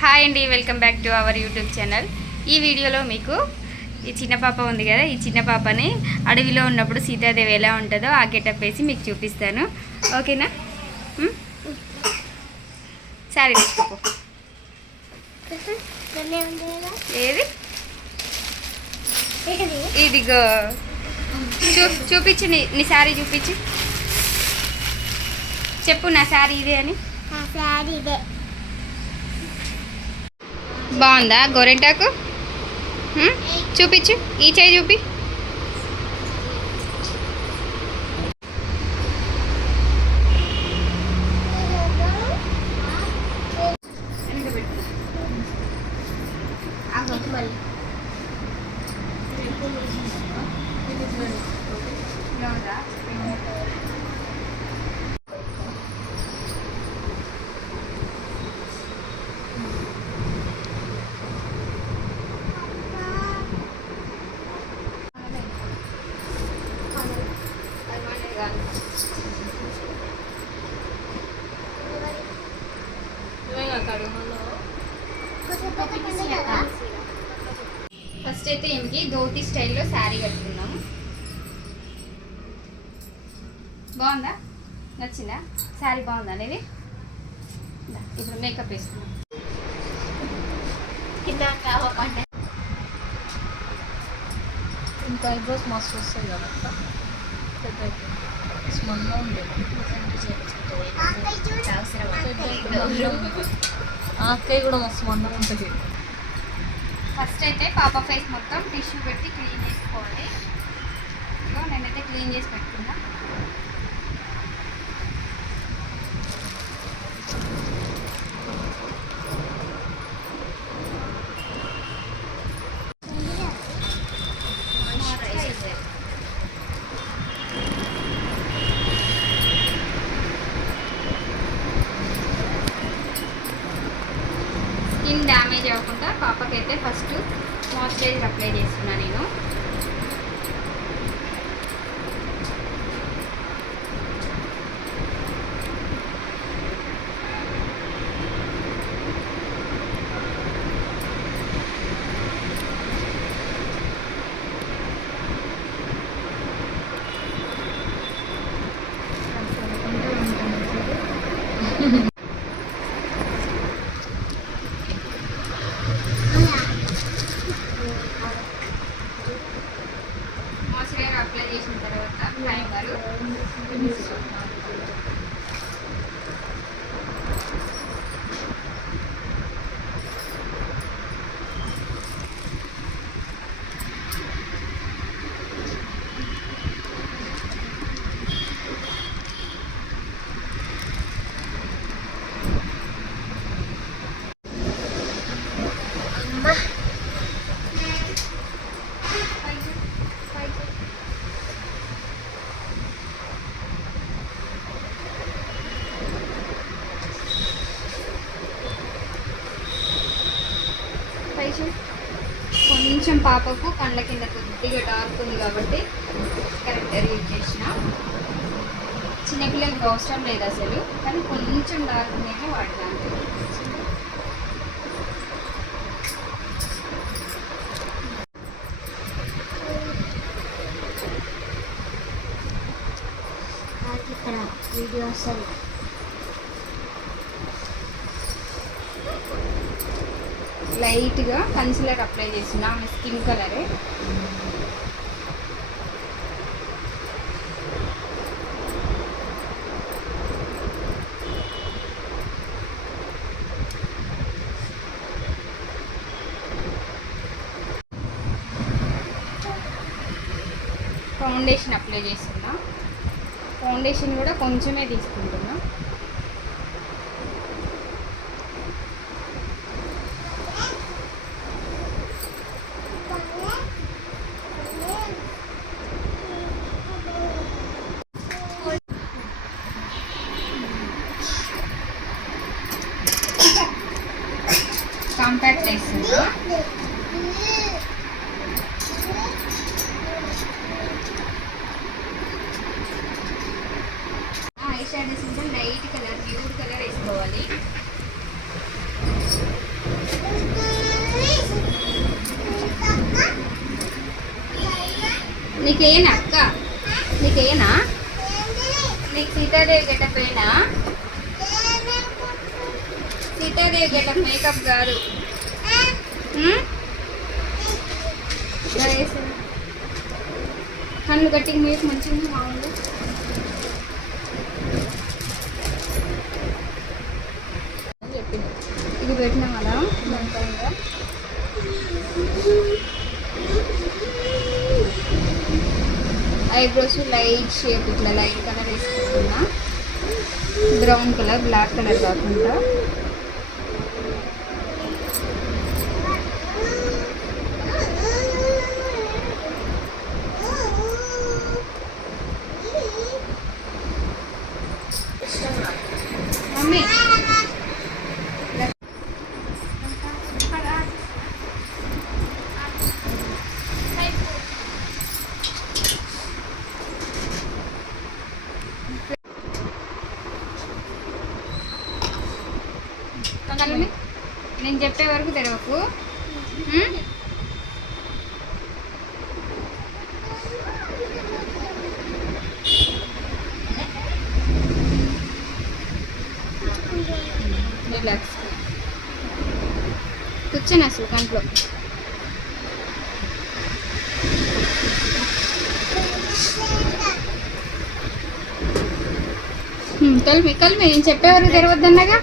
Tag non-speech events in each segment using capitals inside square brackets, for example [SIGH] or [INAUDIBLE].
Hi అండి welcome back to our YouTube channel. ఈ వీడియోలో మీకు ఈ చిన్న పాప ఉంది కదా ఈ చిన్న పాపని అడవిలో ఉన్నప్పుడు సీతాదేవి ఎలా ఉంటుందో ఆ గెటప్ వేసి మీకు చూపిస్తాను. ఓకేనా? సారీ తీసుకోపో ఏది? ఇదిగో. చూ చూపించు నీ నీ శారీ చూపించు. చెప్పు నా శారీ ఇదే అని. ఇదే. బాగుందా? గోరెంటాకు? చూపించు. ఈ చేయి చూపి. ఫస్ట్ అయితే ఈమెకి ధోతి స్టైల్లో శారీ కట్టుకున్నాము బాగుందా? నచ్చిందా? శారీ బాగుందా అనేది? ఇప్పుడు మేకప్ వేసుకున్నాం ఇంకా ఐబ్రోస్ మస్తు వస్తాయి కదా అక్కయ్య కూడా మస్తు మందంగా ఉంటుంది. ఫస్ట్ అయితే పాప ఫేస్ మొత్తం టిష్యూ పెట్టి క్లీన్ చేసుకోవాలి. సో నేనైతే క్లీన్ చేసి పెట్టుకున్నాను పాపకైతే ఫస్ట్ మాయిశ్చరైజర్ అప్లై చేస్తున్నా నేను మాయిశ్చరైజర్ అప్లై చేసిన తర్వాత ప్రైమర్ పైకి కొంచెం పాపకు కళ్ళ కింద కొద్దిగా డార్క్ ఉంది కాబట్టి కరెక్ట్ రీడ్ చేసిన. చిన్నపిల్లలకి అవసరం లేదు అసలు కానీ కొంచెం డార్క్ నేనే వాడతాను. ఇక్కడ వీడియో వస్తుంది. లైట్గా కన్సిలర్ అప్లై చేసిన ఆమె స్కిన్ కలరే. ఫౌండేషన్ అప్లై చేసుకున్నా ఫౌండేషన్ కూడా కొంచెమే తీసుకుంటున్నా. వచ్చింది eye light colour nude colour వేసుకోవాలి. నీకేనా అక్క? నీకేనా? నీకు సీతాదేవి గెటప్ ఏనా సీతాదేవి గెటప్ మేకప్ గారు. కన్ను ఇలా వేసి. గట్టిగా మీకు మంచిగా బాగుంది. చెప్పింది ఇది పెట్టిన మనం ఐబ్రోస్ లైట్ షేప్ ఇట్లా లైట్ కలర్ వేసుకుంటున్నా. బ్రౌన్ కలర్ బ్లాక్ కలర్ కాకుండా. కూర్చొని అసలు కంట్లో హ్మ్, కలిపి కలిపి నేను చెప్పేవారు తెరవద్దన్నాగా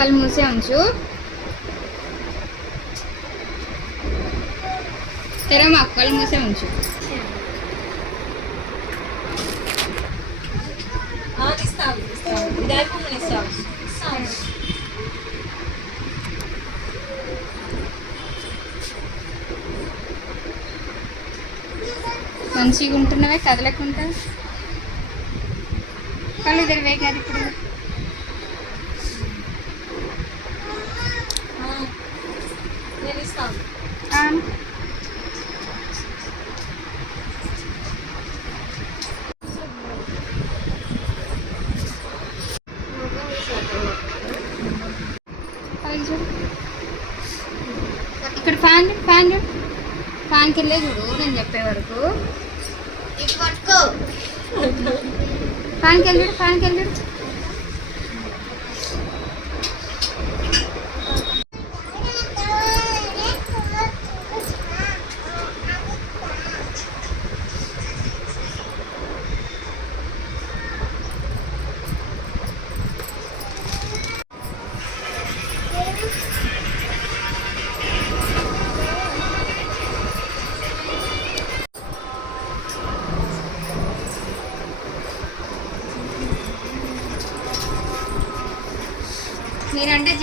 కళ్ళు మూసే ఉంచు. తెరమా కళ్ళు మూసే ఉంచు. మంచిగా ఉంటున్నావే కదలకుండా. కళ్ళు తెరివే కాదు ఇప్పుడు ఆ, నేను ఇస్తాను ఆ. పైకి చూడు. ఇక్కడ ఫ్యాన్ చూడు, ఫ్యాన్ చూడు ఫ్యాన్కి వెళ్ళే చూడు నేను చెప్పే వరకు. ఇది పట్టుకో.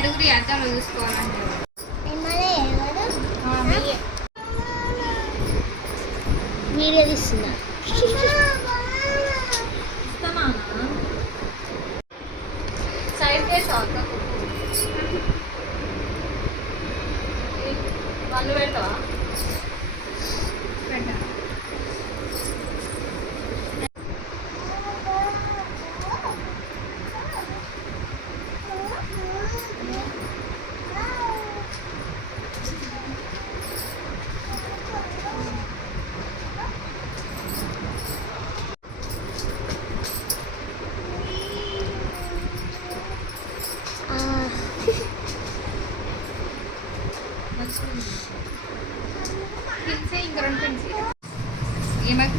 జరుగురి అర్థం చూసుకోవాలంటే. వీడియో తీస్తున్నా. సైడ్ చేస్తావా వాళ్ళు పెడతావా పెట్టాను పిన్స్ ఇంకా రెండు పిన్స్ ఈమెకి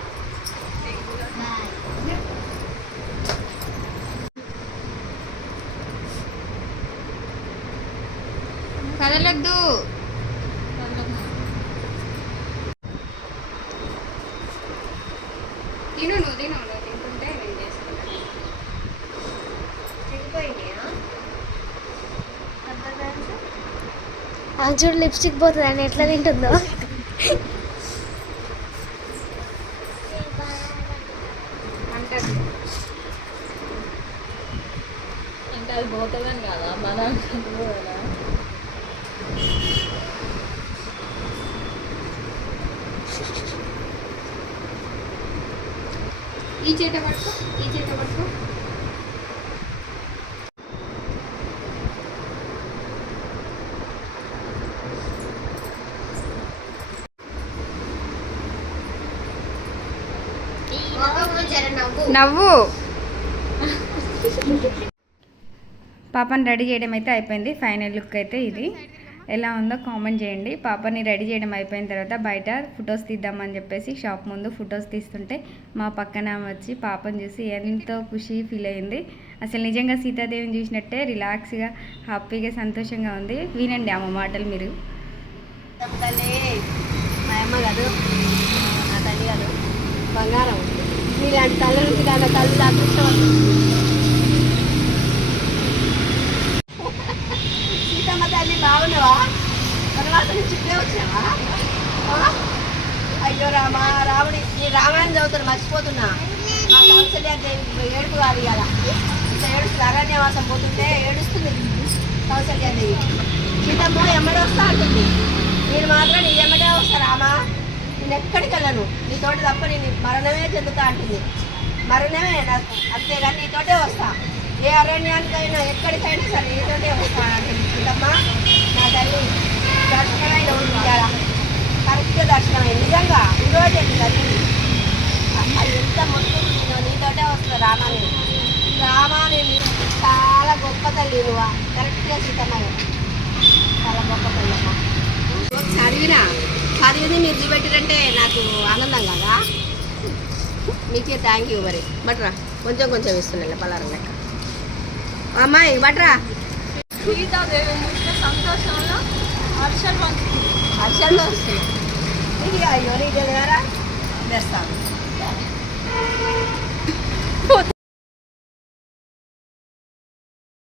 కదలద్దు. తిను నువ్వు తిను. తింటుంటే చూడు లిప్స్టిక్ పోతుంది అని ఎట్లా తింటుందో. అంటే అది పోతుందని కాదా? మన ఈ చేత పట్టుకో ఈ చేత పట్టుకో. నవ్వు [LAUGHS] పాపని రెడీ చేయడం అయితే అయిపోయింది ఫైనల్ లుక్ అయితే ఇది. ఎలా ఉందో కామెంట్ చేయండి. పాపని రెడీ చేయడం అయిపోయిన తర్వాత బయట ఫొటోస్ తీద్దామని చెప్పేసి షాప్ ముందు ఫొటోస్ తీస్తుంటే మా పక్కన వచ్చి పాపని చూసి ఎంతో ఖుషి ఫీల్ అయింది. అసలు నిజంగా సీతాదేవిని చూసినట్టే రిలాక్స్గా హ్యాపీగా సంతోషంగా ఉంది. వినండి ఆమె మాటలు మీరు. తల్లి మా అమ్మ కాదు నా తల్లి కాదు బంగారం. మీలాంటి తల్లులకి దాని తల్లి అదృష్టం సీతమ్మ తల్లి బాగున్నావా తర్వాత నుంచి ఇప్పుడే వచ్చావా? అయ్యో రామా రాముడి నీ రామాయణం చదువుతాను మర్చిపోతున్నా. మా కౌశల్యాదేవి ఏడుపు కాదు కదా ఇంత ఏడుపు అరణ్యవాసం పోతుంటే ఏడుస్తుంది కౌశల్యాదేవి సీతమ్మ ఎమ్మడే వస్తా అంటుంది. మీరు మాత్రం నీ ఎమ్మడే వస్తా రామా. నేను ఎక్కడికి వెళ్ళను? నీతోటి తప్ప నేను మరణమే చెందుతా అంటుంది. మరణమే నాకు అంతేగాని నీతోటే వస్తా. ఏ అరణ్యానికైనా ఎక్కడికైనా సరే నీతోటే వస్తా అంటుంది నా తల్లి దర్శనమైన ఉండాలా కరెక్ట్గా దర్శనమైంది. నిజంగా ఈరోజే తల్లి. అది ఎంత మొత్తం నేను నీతోటే వస్తా రామాని. రామాని చాలా గొప్ప తల్లి నువ్వు. కరెక్ట్గా సీతమ్మ చాలా గొప్ప తల్లి అమ్మ. చదివినా చదివింది మీరు చూపెట్టారంటే నాకు ఆనందం కదా. మీకే థ్యాంక్ యూ మరి. బట్రా కొంచెం కొంచెం ఇస్తున్నాను పలారం లెక్క. అమ్మాయి బట్రా సీతాదేవి సంతోషంలో హర్షం పంచుతుంది హర్షంలో వస్తుంది నీకు అయ్యో నీకు తెలియరా తెస్తాను